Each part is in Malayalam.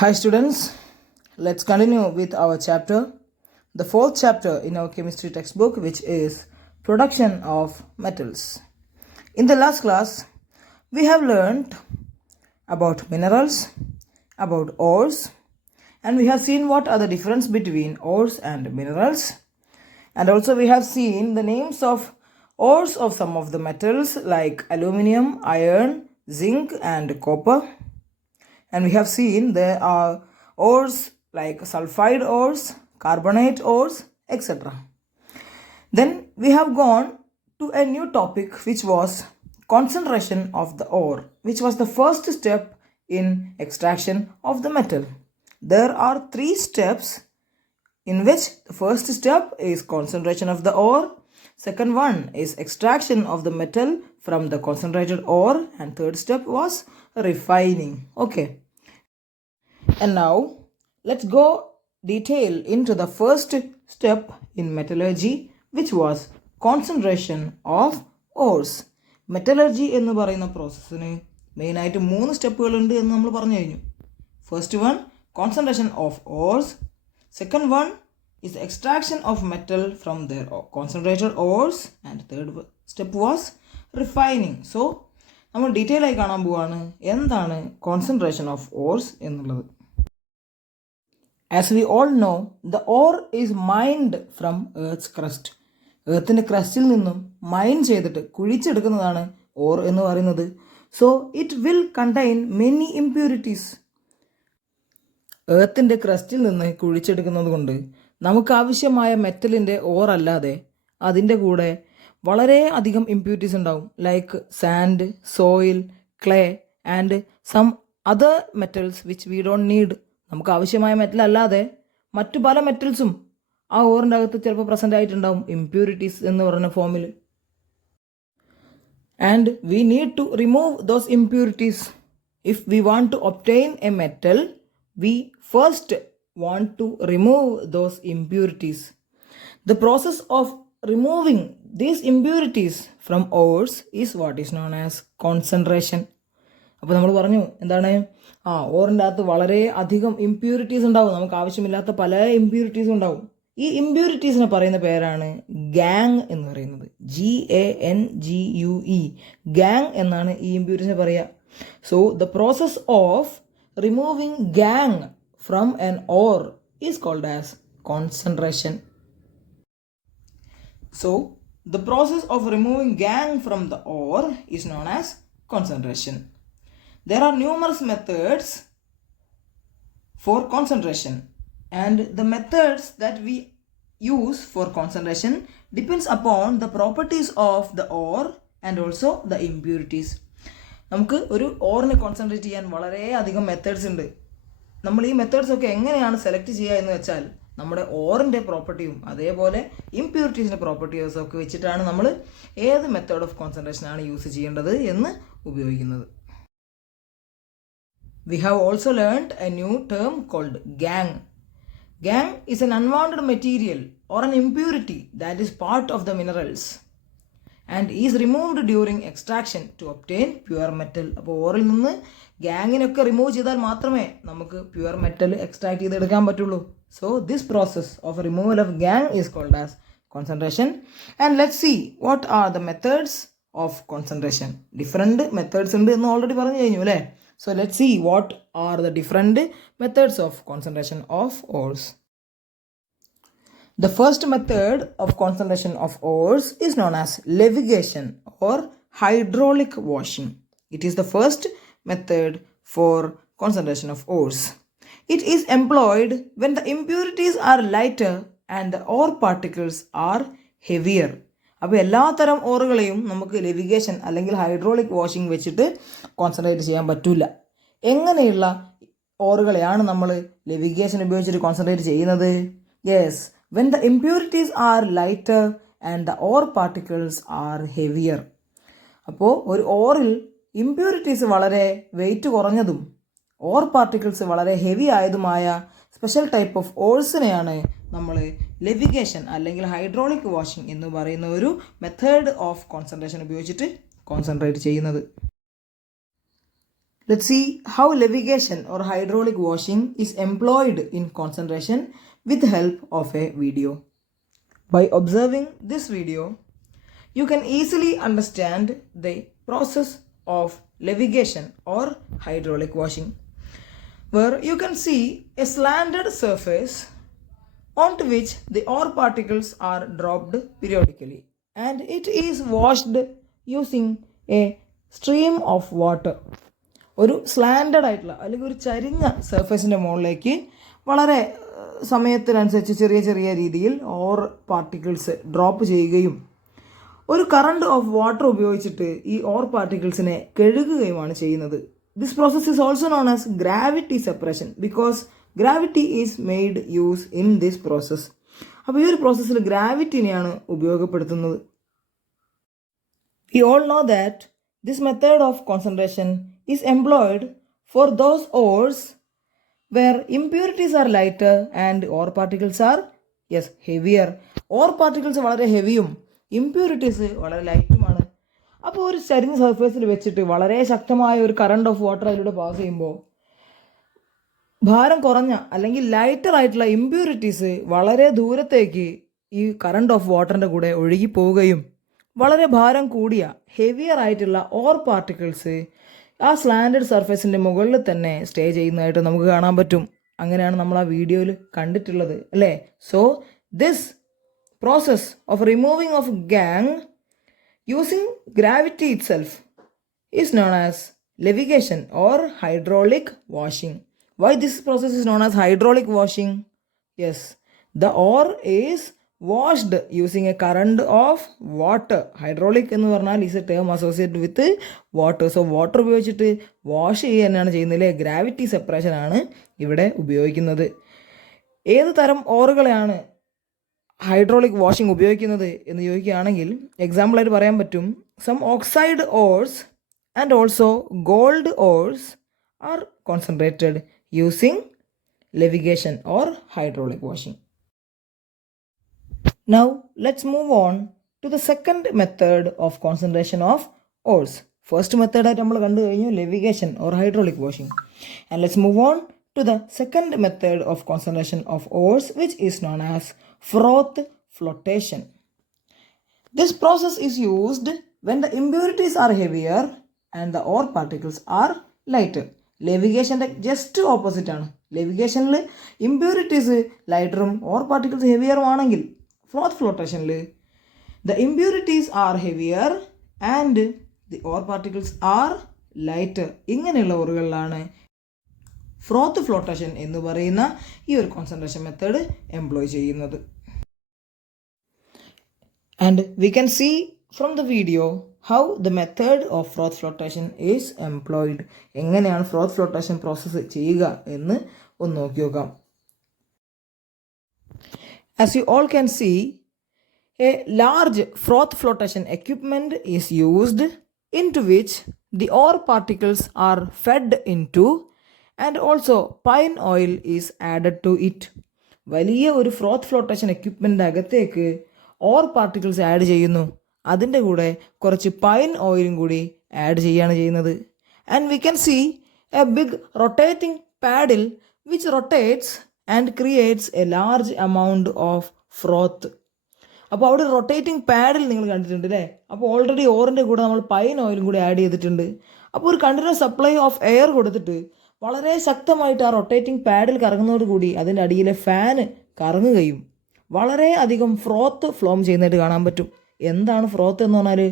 Hi students, let's continue with our chapter, the fourth chapter in our chemistry textbook, which is production of metals. In the last class, we have learned about minerals, about ores, and we have seen what are the difference between ores and minerals. And also we have seen the names of ores of some of the metals like aluminum, iron, zinc and copper. And we have seen there are ores like sulfide ores, carbonate ores, etc. Then we have gone to a new topic, which was concentration of the ore, which was the first step in extraction of the metal. There are three steps, in which the first step is concentration of the ore, second one is extraction of the metal from the concentrated ore, and third step was refining. Okay. And now let's go detail into the first step in metallurgy, which was concentration of ores. Metallurgy എന്ന് പറയുന്ന പ്രോസസ്സിന് മെയിനായിട്ട് 3 സ്റ്റെപ്പുകളുണ്ട് എന്ന് നമ്മൾ പറഞ്ഞു കഴിഞ്ഞു. First one concentration of ores, second one is the extraction of metal from their concentrated ores, and third step was refining. So നമ്മൾ ഡീറ്റെയിൽ ആയി കാണാൻ പോവാണ് എന്താണ് concentration of ores എന്നുള്ളത്. As we all know, the ore is mined from Earth's crust. എർത്തിൻ്റെ ക്രസ്റ്റിൽ നിന്നും മൈൻ ചെയ്തിട്ട് കുഴിച്ചെടുക്കുന്നതാണ് ഓർ എന്ന് പറയുന്നത്. So it will contain many impurities. എർത്തിൻ്റെ ക്രസ്റ്റിൽ നിന്ന് കുഴിച്ചെടുക്കുന്നത് കൊണ്ട് നമുക്ക് ആവശ്യമായ മെറ്റലിൻ്റെ ഓർ അല്ലാതെ അതിൻ്റെ കൂടെ വളരെ അധികം ഇംപ്യൂരിറ്റീസ് ഉണ്ടാവും, like sand, soil, clay and some other metals which we don't need. നമുക്ക് ആവശ്യമായ മെറ്റൽ അല്ലാതെ മറ്റു പല മെറ്റൽസും ആ ഓറിൻ്റെ അകത്ത് ചിലപ്പോൾ പ്രസൻ്റ് ആയിട്ടുണ്ടാവും ഇംപ്യൂരിറ്റീസ് എന്ന് പറയുന്ന ഫോമിൽ. And we need to remove those impurities. If we want to obtain a metal, we first want to remove those impurities. The process of removing these impurities from ores is what is known as concentration. അപ്പോൾ നമ്മൾ പറഞ്ഞു എന്താണ്, ഓറിൻ്റെ അകത്ത് വളരെ അധികം ഇംപ്യൂരിറ്റീസ് ഉണ്ടാവും, നമുക്ക് ആവശ്യമില്ലാത്ത പല ഇംപ്യൂരിറ്റീസും ഉണ്ടാവും. ഈ ഇംപ്യൂരിറ്റീസിനെ പറയുന്ന പേരാണ് ഗാങ് എന്ന് പറയുന്നത്. GANGUE, ഗാങ് എന്നാണ് ഈ ഇംപ്യൂരിറ്റീസിനെ പറയുക. So the process of removing gangue from an ore is called as concentration. So the process of removing gangue from the ore is known as concentration. There are numerous methods for concentration, and the methods that we use for concentration depends upon the properties of the ore and also the impurities. നമുക്ക് ഒരു ഓറിനെ കോൺസെൻട്രേറ്റ് ചെയ്യാൻ വളരെ അധികം മെത്തേഡ്സ് ഉണ്ട്. നമ്മൾ ഈ മെത്തേഡ്സ് ഒക്കെ എങ്ങനെയാണ് സെലക്ട് ചെയ്യുക എന്ന് വെച്ചാൽ നമ്മുടെ ഓറിൻ്റെ പ്രോപ്പർട്ടിയും അതേപോലെ ഇംപ്യൂരിറ്റീസിൻ്റെ പ്രോപ്പർട്ടീസും ഒക്കെ വെച്ചിട്ടാണ് നമ്മൾ ഏത് മെത്തേഡ് ഓഫ് കോൺസെൻട്രേഷനാണ് യൂസ് ചെയ്യേണ്ടത് എന്ന് ഉപയോഗിക്കുന്നത്. We have also learned a new term called gangue. Gangue is an unwanted material or an impurity that is part of the minerals and is removed during extraction to obtain pure metal. അപ്പോൾ ഓറിൽ നിന്ന് ഗാങ്ങിനൊക്കെ റിമൂവ് ചെയ്താൽ മാത്രമേ നമുക്ക് പ്യുവർ മെറ്റൽ എക്സ്ട്രാക്ട് ചെയ്തെടുക്കാൻ പറ്റുള്ളൂ. So this process of removal of gangue is called as concentration. And let's see what are the methods of concentration. Different methods ഉണ്ട് എന്ന് ഓൾറെഡി പറഞ്ഞു കഴിഞ്ഞു അല്ലേ. So let's see what are the different methods of concentration of ores. The first method of concentration of ores is known as levigation or hydraulic washing. It is the first method for concentration of ores. It is employed when the impurities are lighter and the ore particles are heavier. അപ്പോൾ എല്ലാത്തരം ഓറുകളെയും നമുക്ക് ലെവിഗേഷൻ അല്ലെങ്കിൽ ഹൈഡ്രോളിക് വാഷിംഗ് വെച്ചിട്ട് കോൺസെൻട്രേറ്റ് ചെയ്യാൻ പറ്റില്ല. എങ്ങനെയുള്ള ഓറുകളെയാണ് നമ്മൾ ലെവിഗേഷൻ ഉപയോഗിച്ചിട്ട് കോൺസെൻട്രേറ്റ് ചെയ്യുന്നത്? Yes, when the impurities R lighter and the ore particles R heavier. അപ്പോൾ ഒരു ഓറിൽ ഇംപ്യൂരിറ്റീസ് വളരെ വെയിറ്റ് കുറഞ്ഞതും ഓർ പാർട്ടിക്കിൾസ് വളരെ ഹെവി ആയതുമായ സ്പെഷ്യൽ ടൈപ്പ് ഓഫ് ഓൾസിനെയാണ് നമ്മൾ ലെവിഗേഷൻ അല്ലെങ്കിൽ ഹൈഡ്രോളിക് വാഷിംഗ് എന്ന് പറയുന്ന ഒരു മെത്തേഡ് ഓഫ് കോൺസെൻട്രേഷൻ ഉപയോഗിച്ചിട്ട് കോൺസെൻട്രേറ്റ് ചെയ്യുന്നത്. Let's see how levigation or hydraulic washing is employed in concentration with the help of a video. By observing this video, you can easily understand the process of levigation or hydraulic washing, where you can see a slanted surface onto which the ore particles are dropped periodically, and it is washed using a stream of water. ഒരു സ്ലാൻഡഡ് ആയിട്ടുള്ള അല്ലെങ്കിൽ ഒരു ചരിഞ്ഞ സർഫേസിൻ്റെ മുകളിലേക്ക് വളരെ സമയത്തിനനുസരിച്ച് ചെറിയ ചെറിയ രീതിയിൽ ഓർ പാർട്ടിക്കിൾസ് ഡ്രോപ്പ് ചെയ്യുകയും ഒരു കറണ്ട് ഓഫ് വാട്ടർ ഉപയോഗിച്ചിട്ട് ഈ ഓർ പാർട്ടിക്കിൾസിനെ കഴുകുകയുമാണ് ചെയ്യുന്നത്. This process is also known as gravity separation because gravity is made use in this process. അപ്പോൾ ഈ ഒരു പ്രോസസ്സിൽ ഗ്രാവിറ്റിനെയാണ് ഉപയോഗപ്പെടുത്തുന്നത്. We all know that this method of concentration is employed for those ores where impurities are lighter and ore particles are heavier. Ore particles വളരെ ഹെവിയും ഇമ്പ്യൂരിറ്റീസ് വളരെ ലൈറ്റുമാണ്. അപ്പോൾ ഒരു ചരിഞ്ഞ സർഫേസിൽ വെച്ചിട്ട് വളരെ ശക്തമായ ഒരു കറണ്ട് ഓഫ് വാട്ടർ അതിലൂടെ പാസ് ചെയ്യുമ്പോൾ ഭാരം കുറഞ്ഞ അല്ലെങ്കിൽ ലൈറ്റർ ആയിട്ടുള്ള ഇമ്പ്യൂരിറ്റീസ് വളരെ ദൂരത്തേക്ക് ഈ കറണ്ട് ഓഫ് വാട്ടറിൻ്റെ കൂടെ ഒഴുകി പോവുകയും വളരെ ഭാരം കൂടിയ ഹെവിയർ ആയിട്ടുള്ള ഓർ പാർട്ടിക്കിൾസ് ആ സ്ലാൻഡഡ് സർഫേസിൻ്റെ മുകളിൽ തന്നെ സ്റ്റേ ചെയ്യുന്നതായിട്ട് നമുക്ക് കാണാൻ പറ്റും. അങ്ങനെയാണ് നമ്മൾ ആ വീഡിയോയിൽ കണ്ടിട്ടുള്ളത്, അല്ലേ? So this process of removing of gang using gravity it self is known as levigation or hydraulic washing. Why this process is known as hydraulic washing? Yes, the or is washed using a current of water. Hydraulic എന്ന് പറഞ്ഞാൽ is A term associated with water. So water ഉപയോഗിച്ചിട്ട് വാഷ് ചെയ്യുക തന്നെയാണ് ചെയ്യുന്നത്. ഗ്രാവിറ്റി സെപ്പറേഷൻ ആണ് ഇവിടെ ഉപയോഗിക്കുന്നത്. ഏത് തരം ഓറുകളെയാണ് ഹൈഡ്രോളിക് വാഷിംഗ് ഉപയോഗിക്കുന്നത് എന്ന് ചോദിക്കുകയാണെങ്കിൽ എക്സാമ്പിളായിട്ട് പറയാൻ പറ്റും, some oxide ores and also gold ores are concentrated using levigation or hydraulic washing. Now let's move on to the second method of concentration of ores. First method ആയിട്ട് നമ്മൾ കണ്ടു കഴിഞ്ഞു levigation or hydraulic washing, and let's move on to the second method of concentration of ores, which is known as froth flotation. This process is used when the impurities are heavier and the ore particles are lighter. ലെവിഗേഷൻ്റെ ജസ്റ്റ് ഓപ്പോസിറ്റ് ആണ്. ലെവിഗേഷനിൽ ഇമ്പ്യൂരിറ്റീസ് ലൈറ്ററും ഓർ പാർട്ടിക്കിൾസ് ഹെവിയറും ആണെങ്കിൽ froth flotation the impurities are heavier and the ore particles are lighter. ഇങ്ങനെയുള്ള ഓറുകളിലാണ് ഫ്രോത്ത് ഫ്ലോട്ടേഷൻ എന്ന് പറയുന്ന ഈ ഒരു കോൺസെൻട്രേഷൻ മെത്തേഡ് എംപ്ലോയ് ചെയ്യുന്നത്. And we can see from the video how the method of froth flotation is employed. എങ്ങനെയാണ് ഫ്രോത്ത് ഫ്ലോട്ടേഷൻ പ്രോസസ്സ് ചെയ്യുക എന്ന് ഒന്ന് നോക്കി നോക്കാം. As you all can see, a large froth flotation equipment is used into which the ore particles are fed into and also pine oil is added to it. വലിയ ഒരു ഫ്രോത്ത് ഫ്ലോട്ടേഷൻ എക്യുപ്മെൻ്റ് അകത്തേക്ക് ഓർ പാർട്ടിക്കിൾസ് ആഡ് ചെയ്യുന്നു. അതിൻ്റെ കൂടെ കുറച്ച് പൈൻ ഓയിലും കൂടി ആഡ് ചെയ്യുകയാണ് ചെയ്യുന്നത്. And we can see a big rotating paddle which rotates and creates a large amount of froth. അപ്പോൾ അവിടെ റൊട്ടേറ്റിംഗ് പാഡിൽ നിങ്ങൾ കണ്ടിട്ടുണ്ട് അല്ലേ? അപ്പോൾ ഓൾറെഡി ഓറിൻ്റെ കൂടെ നമ്മൾ പൈൻ ഓയിലും കൂടി ആഡ് ചെയ്തിട്ടുണ്ട്. അപ്പോൾ ഒരു കണ്ടിന്യൂസ് സപ്ലൈ ഓഫ് എയർ കൊടുത്തിട്ട് വളരെ ശക്തമായിട്ട് ആ റൊട്ടേറ്റിംഗ് പാഡിൽ കറങ്ങുന്നതോടുകൂടി അതിൻ്റെ അടിയിലെ ഫാന് കറങ്ങുകയും വളരെ അധികം ഫ്രോത്ത് ഫ്ലോം ചെയ്യുന്നതായിട്ട് കാണാൻ പറ്റും. എന്താണ് ഫ്രോത്ത് എന്ന് പറഞ്ഞാൽ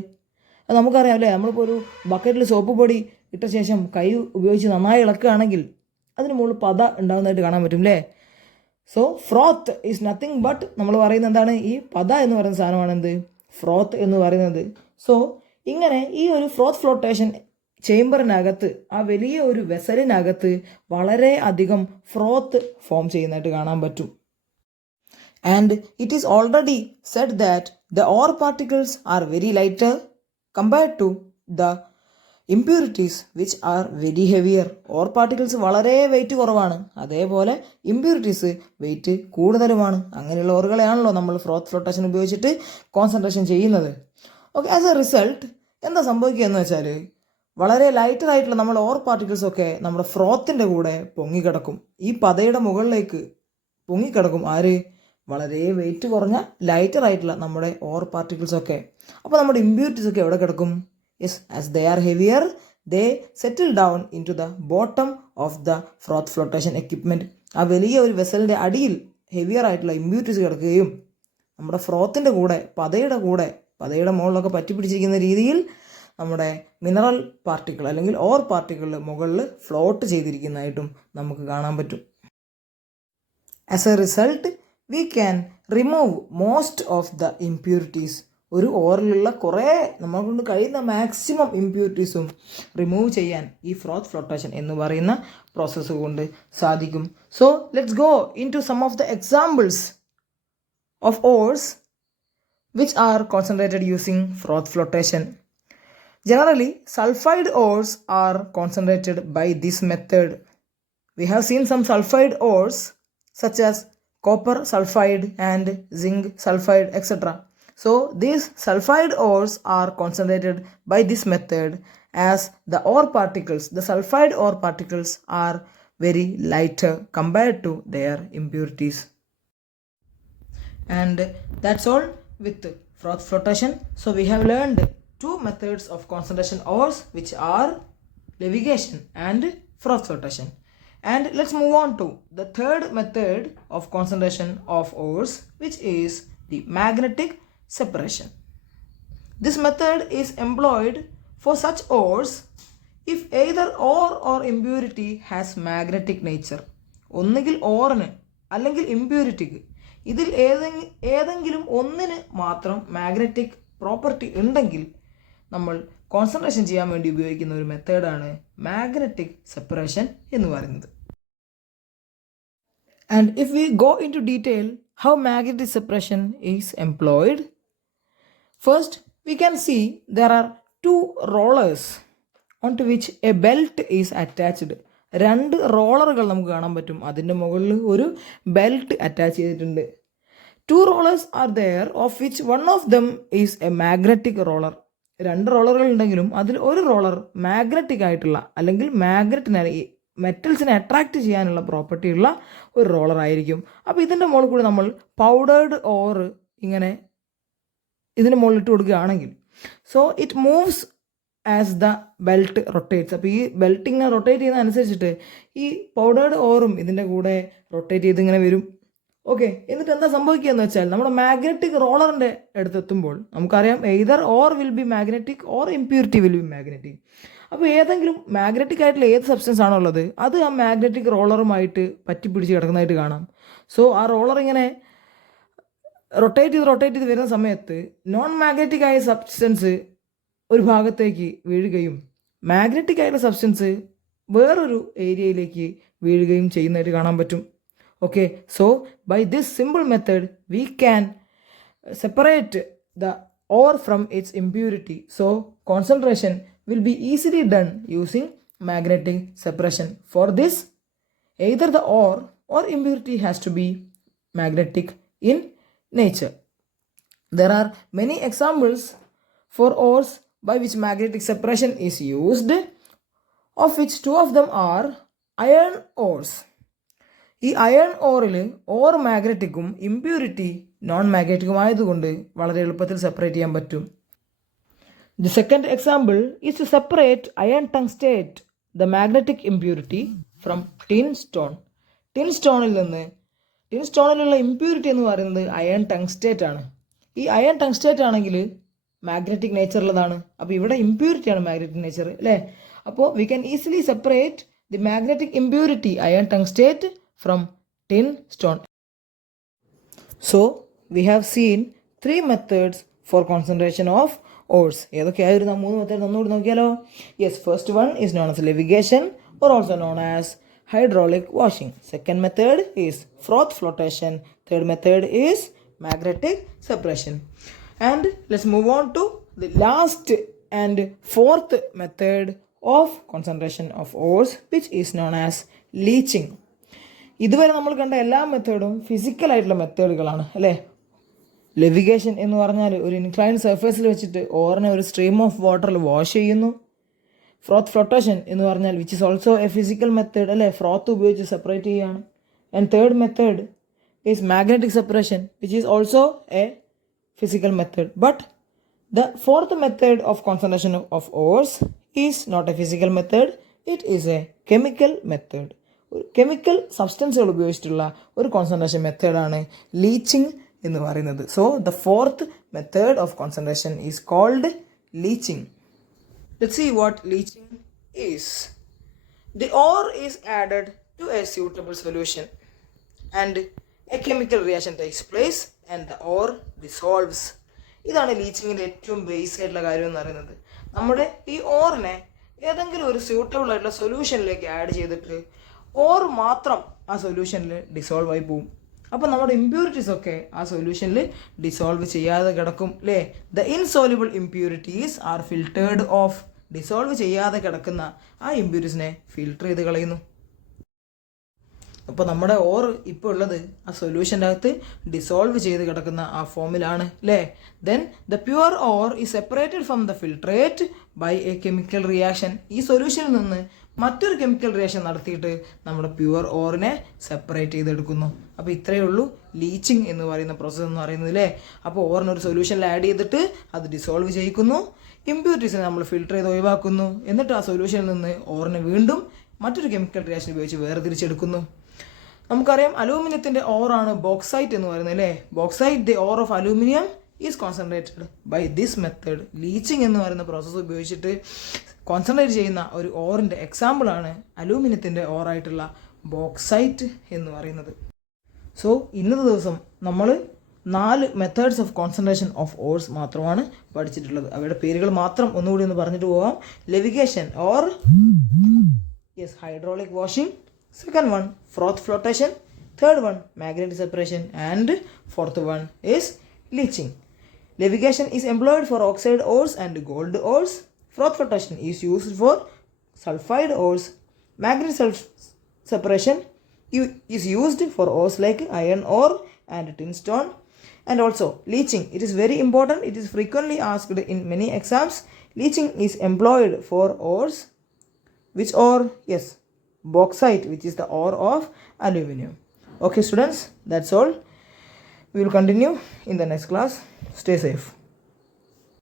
നമുക്കറിയാം അല്ലേ? നമ്മളിപ്പോൾ ഒരു ബക്കറ്റിൽ സോപ്പ് പൊടി ഇട്ട ശേഷം കൈ ഉപയോഗിച്ച് നന്നായി ഇളക്കുകയാണെങ്കിൽ അതിന് മുകളിൽ പത ഉണ്ടാകുന്നതായിട്ട് കാണാൻ പറ്റും അല്ലേ? സോ ഫ്രോത്ത് ഈസ് നത്തിങ് ബട്ട് നമ്മൾ പറയുന്നത് എന്താണ്? ഈ പത എന്ന് പറയുന്ന സാധനമാണ് എന്ത്? ഫ്രോത്ത് എന്ന് പറയുന്നത്. സോ ഇങ്ങനെ ഈ ഒരു ഫ്രോത്ത് ഫ്ലോട്ടേഷൻ ചേംബറിനകത്ത് ആ വലിയ ഒരു വെസലിനകത്ത് വളരെ അധികം ഫ്രോത്ത് ഫോം ചെയ്യുന്നതായിട്ട് കാണാൻ പറ്റും. And it is already said that the ore particles are very lighter compared to the impurities which are very heavier. Ore particles വളരെ വെയിറ്റ് കുറവാണ്, അതേപോലെ ഇമ്പ്യൂരിറ്റീസ് വെയിറ്റ് കൂടുതലുമാണ്. അങ്ങനെയുള്ള ഓറുകളെയാണല്ലോ നമ്മൾ ഫ്രോത്ത് ഫ്ലോട്ടേഷൻ ഉപയോഗിച്ചിട്ട് കോൺസെൻട്രേഷൻ ചെയ്യുന്നത്. ഓക്കെ, ആസ് എ റിസൾട്ട് എന്താ സംഭവിക്കുക എന്ന് വെച്ചാൽ വളരെ ലൈറ്ററായിട്ടുള്ള നമ്മുടെ ഓർ പാർട്ടിക്കിൾസൊക്കെ നമ്മുടെ ഫ്രോത്തിൻ്റെ കൂടെ പൊങ്ങിക്കിടക്കും. ഈ പതയുടെ മുകളിലേക്ക് പൊങ്ങിക്കിടക്കും. ആര്? വളരെ വെയിറ്റ് കുറഞ്ഞ ലൈറ്ററായിട്ടുള്ള നമ്മുടെ ഓർ പാർട്ടിക്കിൾസൊക്കെ. അപ്പോൾ നമ്മുടെ ഇമ്പ്യൂരിറ്റീസൊക്കെ എവിടെ കിടക്കും? Yes, as they are heavier they settle down into the bottom of the froth flotation equipment. ആ വലിയ ഒരു വെസലിൻ്റെ അടിയിൽ ഹെവിയർ ആയിട്ടുള്ള ഇമ്പ്യൂരിറ്റീസ് കിടക്കുകയും നമ്മുടെ ഫ്രോത്തിൻ്റെ കൂടെ പതയുടെ മുകളിലൊക്കെ പറ്റിപ്പിടിച്ചിരിക്കുന്ന രീതിയിൽ നമ്മുടെ മിനറൽ പാർട്ടിക്കിൾ അല്ലെങ്കിൽ ഓർ പാർട്ടിക്കിൾ മുകളിൽ ഫ്ലോട്ട് ചെയ്തിരിക്കുന്നതായിട്ടും നമുക്ക് കാണാൻ പറ്റും. As a result we can remove most of the impurities. ഒരു ഓറിലുള്ള കുറേ നമ്മളെ കൊണ്ട് കഴിയുന്ന മാക്സിമം ഇംപ്യൂരിറ്റീസും റിമൂവ് ചെയ്യാൻ ഈ ഫ്രോത്ത് ഫ്ലോട്ടേഷൻ എന്ന് പറയുന്ന പ്രോസസ്സ് കൊണ്ട് സാധിക്കും. So let's go into some of the examples of ores which are concentrated using froth flotation. Generally, sulfide ores are concentrated by this method. We have seen some sulfide ores such as copper sulfide and zinc sulfide, etc. So these sulfide ores are concentrated by this method as the sulfide ore particles are very lighter compared to their impurities. And that's all with froth flotation. So we have learned two methods of concentration ores, which are levigation and froth flotation. And let's move on to the third method of concentration of ores, which is the magnetic separation. This method is employed for such ores if either ore or impurity has magnetic nature. ഒന്നുകിൽ ഓറിന് അല്ലെങ്കിൽ ഇമ്പ്യൂരിറ്റിക്ക് ഇതിൽ ഏതെങ്കിലും ഒന്നിന് മാത്രം മാഗ്നറ്റിക് പ്രോപ്പർട്ടി ഉണ്ടെങ്കിൽ നമ്മൾ കോൺസെൻട്രേഷൻ ചെയ്യാൻ വേണ്ടി ഉപയോഗിക്കുന്ന ഒരു മെത്തേഡാണ് മാഗ്നറ്റിക് സെപ്പറേഷൻ എന്ന് പറയുന്നത്. And if we go into detail how magnetic separation is employed, first we can see there are two rollers on to which a belt is attached. രണ്ട് റോളറുകൾ നമുക്ക് കാണാൻ പറ്റും. അതിൻ്റെ മുകളിൽ ഒരു ബെൽറ്റ് അറ്റാച്ച് ചെയ്തിട്ടുണ്ട്. Two rollers are there of which one of them is a magnetic roller. രണ്ട് റോളറുകൾ ഉണ്ടെങ്കിലും അതിൽ ഒരു റോളർ മാഗ്നറ്റിക് ആയിട്ടുള്ള അല്ലെങ്കിൽ മെറ്റൽസിനെ അട്രാക്റ്റ് ചെയ്യാനുള്ള പ്രോപ്പർട്ടി ഉള്ള ഒരു റോളർ ആയിരിക്കും. അപ്പോൾ ഇതിൻ്റെ മുകളിൽ കൂടി നമ്മൾ പൗഡേർഡ് ഓർ ഇങ്ങനെ ഇതിൻ്റെ മുകളിൽ ഇട്ട് കൊടുക്കുകയാണെങ്കിൽ so it moves as the belt rotates. അപ്പോൾ ഈ ബെൽറ്റ് ഇങ്ങനെ റൊട്ടേറ്റ് ചെയ്യുന്ന അനുസരിച്ചിട്ട് ഈ പൗഡേർഡ് ഓറും ഇതിൻ്റെ കൂടെ റൊട്ടേറ്റ് ചെയ്ത് ഇങ്ങനെ വരും. ഓക്കെ, എന്നിട്ട് എന്താ സംഭവിക്കുക എന്ന് വെച്ചാൽ നമ്മുടെ മാഗ്നറ്റിക് റോളറിൻ്റെ അടുത്തെത്തുമ്പോൾ നമുക്കറിയാം either or will be magnetic or impurity will be magnetic. അപ്പോൾ ഏതെങ്കിലും മാഗ്നറ്റിക് ആയിട്ടുള്ള ഏത് സബ്സ്റ്റൻസ് ആണോ ഉള്ളത് അത് ആ മാഗ്നറ്റിക് റോളറുമായിട്ട് പറ്റിപ്പിടിച്ച് കിടക്കുന്നതായിട്ട് കാണാം. സോ ആ റോളർ ഇങ്ങനെ റൊട്ടേറ്റ് ചെയ്ത് വരുന്ന സമയത്ത് നോൺ മാഗ്നറ്റിക് ആയ സബ്സ്റ്റൻസ് ഒരു ഭാഗത്തേക്ക് വീഴുകയും മാഗ്നറ്റിക് ആയിട്ടുള്ള സബ്സ്റ്റൻസ് വേറൊരു ഏരിയയിലേക്ക് വീഴുകയും ചെയ്യുന്നതായിട്ട് കാണാൻ പറ്റും. Okay, so by this simple method we can separate the ore from its impurity. So concentration will be easily done using magnetic separation. For this, either the ore or impurity has to be magnetic in nature. There are many examples for ores by which magnetic separation is used, of which two of them are iron ores. ഈ അയൺ ഓറിൽ ഓർ മാഗ്നറ്റിക്കും ഇംപ്യൂരിറ്റി നോൺ മാഗ്നറ്റിക്കും ആയതുകൊണ്ട് വളരെ എളുപ്പത്തിൽ സെപ്പറേറ്റ് ചെയ്യാൻ പറ്റും. The second example is to separate iron tungstate, the magnetic impurity, from tin stone. Tin സ്റ്റോണിലുള്ള ഇമ്പ്യൂരിറ്റി എന്ന് പറയുന്നത് അയൺ ടങ്സ്റ്റേറ്റ് ആണ്. ഈ അയൺ ടങ്സ്റ്റേറ്റ് ആണെങ്കിൽ മാഗ്നറ്റിക് നേച്ചറുള്ളതാണ്. അപ്പോൾ ഇവിടെ ഇമ്പ്യൂരിറ്റിയാണ് മാഗ്നറ്റിക് നേച്ചർ അല്ലേ. അപ്പോൾ we can easily separate the magnetic impurity iron tungstate from tin stone. So we have seen 3 methods for concentration of ores. ഏതൊക്കെയായിരുന്നു 3 മെത്തേഡ് ഒന്നുകൂടി നോക്കിയാലോ. Yes, first one is known as levigation or also known as hydraulic washing. Second method is froth flotation. Third method is magnetic separation. And let's move on to the last and fourth method of concentration of ores, which is known as leaching. ഇതുവരെ നമ്മൾ കണ്ട എല്ലാ മെത്തേഡും ഫിസിക്കൽ ആയിട്ടുള്ള മെത്തേഡുകളാണ് അല്ലേ. ലെവിഗേഷൻ എന്ന് പറഞ്ഞാൽ ഒരു ഇൻക്ലൈൻഡ് സർഫേസിൽ വെച്ചിട്ട് ഓറിനെ ഒരു സ്ട്രീം ഓഫ് വാട്ടറിൽ വാഷ് ചെയ്യുന്നു. froth flotation എന്ന് പറഞ്ഞാൽ which is also a physical method അല്ലേ, froth ഉപയോഗിച്ച് സെപ്പറേറ്റ് ചെയ്യുകയാണ്. And third method is magnetic separation, which is also a physical method. But the fourth method of concentration of ores is not a physical method, it is a chemical method. ഒരു കെമിക്കൽ സബ്സ്റ്റൻസുകൾ ഉപയോഗിച്ചിട്ടുള്ള ഒരു കോൺസെൻട്രേഷൻ മെത്തേഡാണ് ലീച്ചിങ് എന്ന് പറയുന്നത്. So the fourth method of concentration is called leaching. Let's see what leaching is. The ore is added to a suitable solution and a chemical reaction takes place and the ore dissolves. ഇതാണ് ലീച്ചിങ്ങിൻ്റെ ഏറ്റവും ബേസ് ആയിട്ടുള്ള കാര്യം എന്ന് പറയുന്നത്. നമ്മുടെ ഈ ഓറിനെ ഏതെങ്കിലും ഒരു സ്യൂട്ടബിൾ ആയിട്ടുള്ള സൊല്യൂഷനിലേക്ക് ആഡ് ചെയ്തിട്ട് ഓർ മാത്രം ആ സൊല്യൂഷനിൽ ഡിസോൾവ് ആയി പോവും. അപ്പോൾ നമ്മുടെ ഇമ്പ്യൂരിറ്റീസ് ഒക്കെ ആ സൊല്യൂഷനിൽ ഡിസോൾവ് ചെയ്യാതെ കിടക്കും അല്ലേ. The insoluble impurities are filtered off. Dissolve ചെയ്യാതെ കിടക്കുന്ന ആ ഇമ്പ്യൂരിറ്റീസിനെ ഫിൽറ്റർ ചെയ്ത് കളയുന്നു. അപ്പോൾ നമ്മുടെ ഓർ ഇപ്പോൾ ഉള്ളത് ആ സൊല്യൂഷൻ്റെ അകത്ത് ഡിസോൾവ് ചെയ്ത് കിടക്കുന്ന ആ ഫോമിലാണ് അല്ലേ. Then the pure ore is separated from the filtrate by a chemical reaction. ഈ സൊല്യൂഷനിൽ നിന്ന് മറ്റൊരു കെമിക്കൽ റിയാക്ഷൻ നടത്തിയിട്ട് നമ്മുടെ പ്യുവർ ഓറിനെ സെപ്പറേറ്റ് ചെയ്തെടുക്കുന്നു. അപ്പോൾ ഇത്രയേ ഉള്ളൂ ലീച്ചിങ് എന്ന് പറയുന്ന പ്രോസസ്സ് എന്ന് പറയുന്നത് അല്ലേ. അപ്പോൾ ഓറിനൊരു സൊല്യൂഷനിൽ ആഡ് ചെയ്തിട്ട് അത് ഡിസോൾവ് ചെയ്യിക്കുന്നു, ഇമ്പ്യൂരിറ്റീസിനെ നമ്മൾ ഫിൽറ്റർ ചെയ്ത് ഒഴിവാക്കുന്നു, എന്നിട്ട് ആ സൊല്യൂഷനിൽ നിന്ന് ഓറിനെ വീണ്ടും മറ്റൊരു കെമിക്കൽ റിയാക്ഷൻ ഉപയോഗിച്ച് വേർതിരിച്ചെടുക്കുന്നു. നമുക്കറിയാം അലൂമിനിയത്തിൻ്റെ ഓറാണ് ബോക്സൈറ്റ് എന്ന് പറയുന്നത് അല്ലേ. Bauxite the ore of aluminium is concentrated by this method. Leaching എന്ന് പറയുന്ന പ്രോസസ്സ് ഉപയോഗിച്ചിട്ട് കോൺസെൻട്രേറ്റ് ചെയ്യുന്ന ഒരു ഓറിൻ്റെ എക്സാമ്പിളാണ് അലൂമിനിയത്തിൻ്റെ ഓറായിട്ടുള്ള ബോക്സൈറ്റ് എന്ന് പറയുന്നത്. സോ ഇന്നത്തെ ദിവസം നമ്മൾ 4 മെത്തേഡ്സ് ഓഫ് കോൺസെൻട്രേഷൻ ഓഫ് ഓർസ് മാത്രമാണ് പഠിച്ചിട്ടുള്ളത്. അവയുടെ പേരുകൾ മാത്രം ഒന്നുകൂടി ഒന്ന് പറഞ്ഞിട്ട് പോകാം. Levigation or hydraulic washing, second one froth flotation, third one magnetic separation, and fourth one is leaching. Levigation is employed for oxide ores and gold ores. Froth flotation is used for sulfide ores. Magnetic separation is used for ores like iron ore and tin stone. And also leaching, it is very important, it is frequently asked in many exams. Leaching is employed for ores which are bauxite, which is the ore of aluminum. Okay students, that's all. We will continue in the next class. Stay safe.